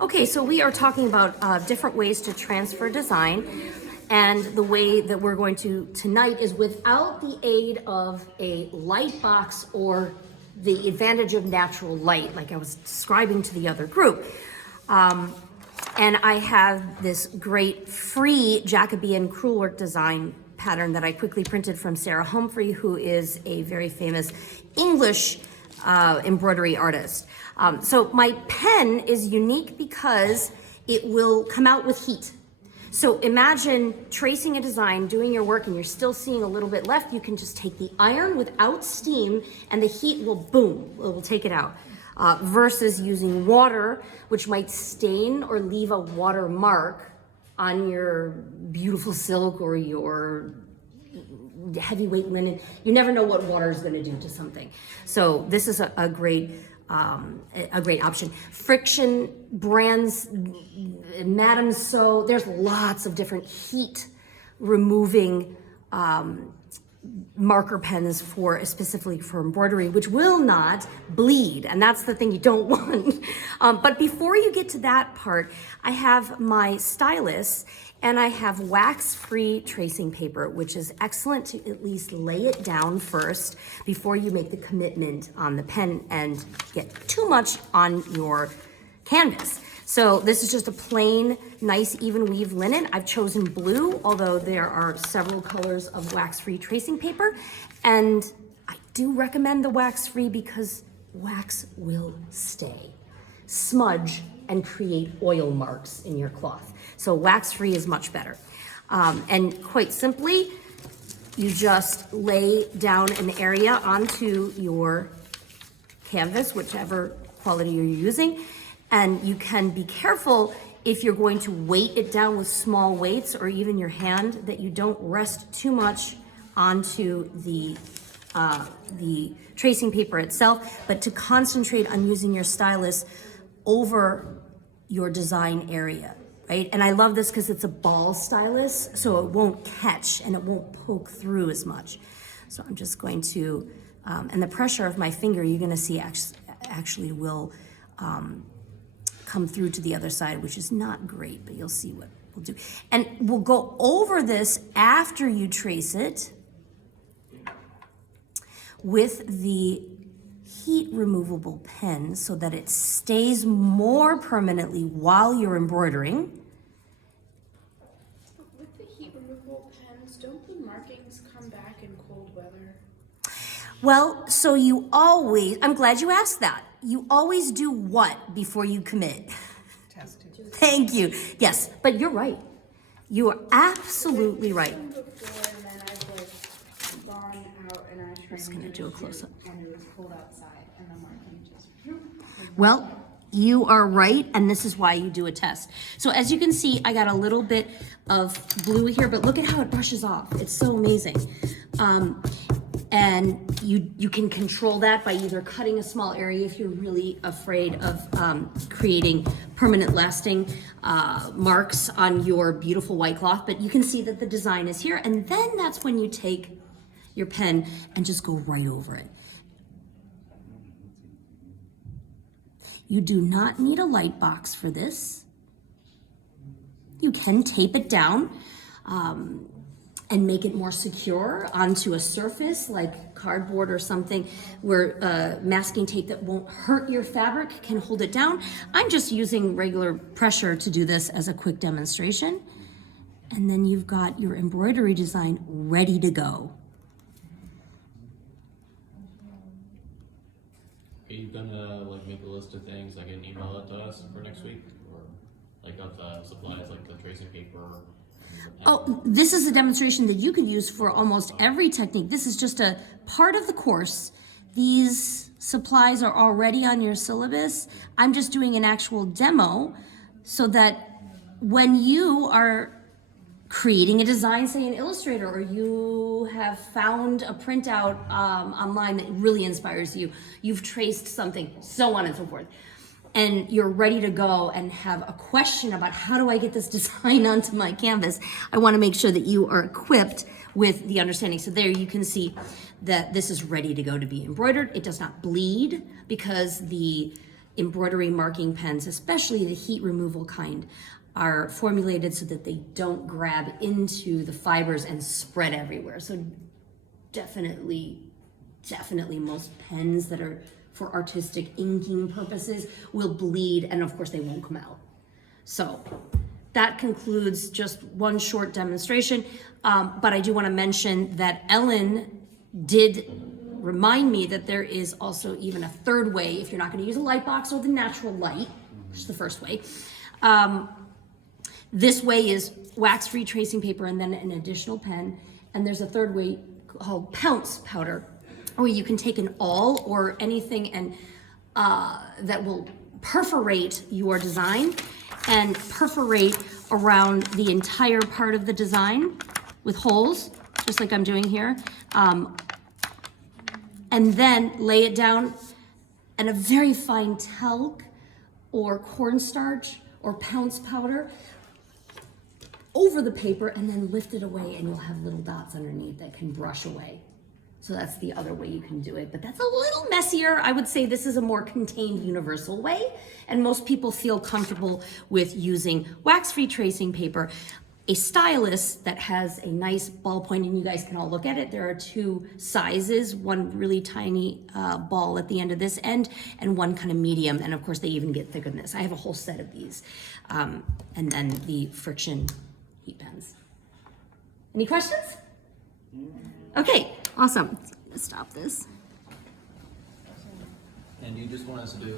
Okay, so we are talking about different ways to transfer design, and the way that we're going to tonight is without the aid of a light box or the advantage of natural light, like I was describing to the other group. And I have this great free Jacobean crewelwork design pattern that I quickly printed from Sarah Humphrey, who is a very famous English embroidery artist. So my pen is unique because it will come out with heat. So imagine tracing a design, doing your work, and you're still seeing a little bit left. You can just take the iron without steam, and the heat will, boom, it will take it out. Versus using water, which might stain or leave a water mark on your beautiful silk or your heavyweight linen. You never know what water is going to do to something. So this is a great option. Friction brands, Madame So, there's lots of different heat removing marker pens specifically for embroidery, which will not bleed, and that's the thing you don't want. But before you get to that part, I have my stylus, and I have wax-free tracing paper, which is excellent to at least lay it down first before you make the commitment on the pen and get too much on your canvas. So this is just a plain, nice, even weave linen. I've chosen blue, although there are several colors of wax-free tracing paper. And I do recommend the wax-free because wax will stay, smudge, and create oil marks in your cloth. So wax-free is much better. And quite simply, you just lay down an area onto your canvas, whichever quality you're using. And you can be careful if you're going to weight it down with small weights or even your hand, that you don't rest too much onto the tracing paper itself, but to concentrate on using your stylus over your design area, right? And I love this because it's a ball stylus, so it won't catch and it won't poke through as much. So I'm just going to, and the pressure of my finger, you're gonna see actually will come through to the other side, which is not great, but you'll see what we'll do. And we'll go over this after you trace it with the heat removable pen so that it stays more permanently while you're embroidering. With the heat removable pens, don't the markings come back in cold weather? Well, so you always, I'm glad you asked that. You always do what before you commit? Test it. Thank you. Yes, but you're right. You are absolutely right. Before, and then I've gone out and I I'm just gonna do a close-up. And it was cold outside, and the marking just. Well, you are right, and this is why you do a test. So as you can see, I got a little bit of blue here, but look at how it brushes off. It's so amazing. And you can control that by either cutting a small area if you're really afraid of creating permanent lasting marks on your beautiful white cloth. But you can see that the design is here, and then that's when you take your pen and just go right over it. You do not need a light box for this. You can tape it down and make it more secure onto a surface like cardboard or something where masking tape that won't hurt your fabric can hold it down. I'm just using regular pressure to do this as a quick demonstration. And then you've got your embroidery design ready to go. Are you gonna make a list of things, and email it to us for next week, or of the supplies, like the tracing paper? Oh, this is a demonstration that you could use for almost every technique. This is just a part of the course. These supplies are already on your syllabus. I'm just doing an actual demo so that when you are creating a design, say in Illustrator, or you have found a printout online that really inspires you, you've traced something, so on and so forth, and you're ready to go and have a question about how do I get this design onto my canvas, I want to make sure that you are equipped with the understanding. So there you can see that this is ready to go to be embroidered. It does not bleed because the embroidery marking pens, especially the heat removal kind, are formulated so that they don't grab into the fibers and spread everywhere. So definitely most pens that are for artistic inking purposes will bleed, and of course they won't come out. So that concludes just one short demonstration, but I do want to mention that Ellen did remind me that there is also even a third way if you're not going to use a light box or the natural light, which is the first way. This way is wax-free tracing paper and then an additional pen, and there's a third way called pounce powder, where you can take an awl or anything and that will perforate your design and perforate around the entire part of the design with holes, just like I'm doing here. And then lay it down and a very fine talc or cornstarch or pounce powder over the paper, and then lift it away, and you'll have little dots underneath that can brush away. So that's the other way you can do it, but that's a little messier. I would say this is a more contained universal way, and most people feel comfortable with using wax-free tracing paper, a stylus that has a nice ballpoint, and you guys can all look at it. There are two sizes, one really tiny ball at the end of this end, and one kind of medium, and of course they even get thicker than this. I have a whole set of these. And then the friction heat pens. Any questions? Okay, awesome. Stop this. And you just want us to do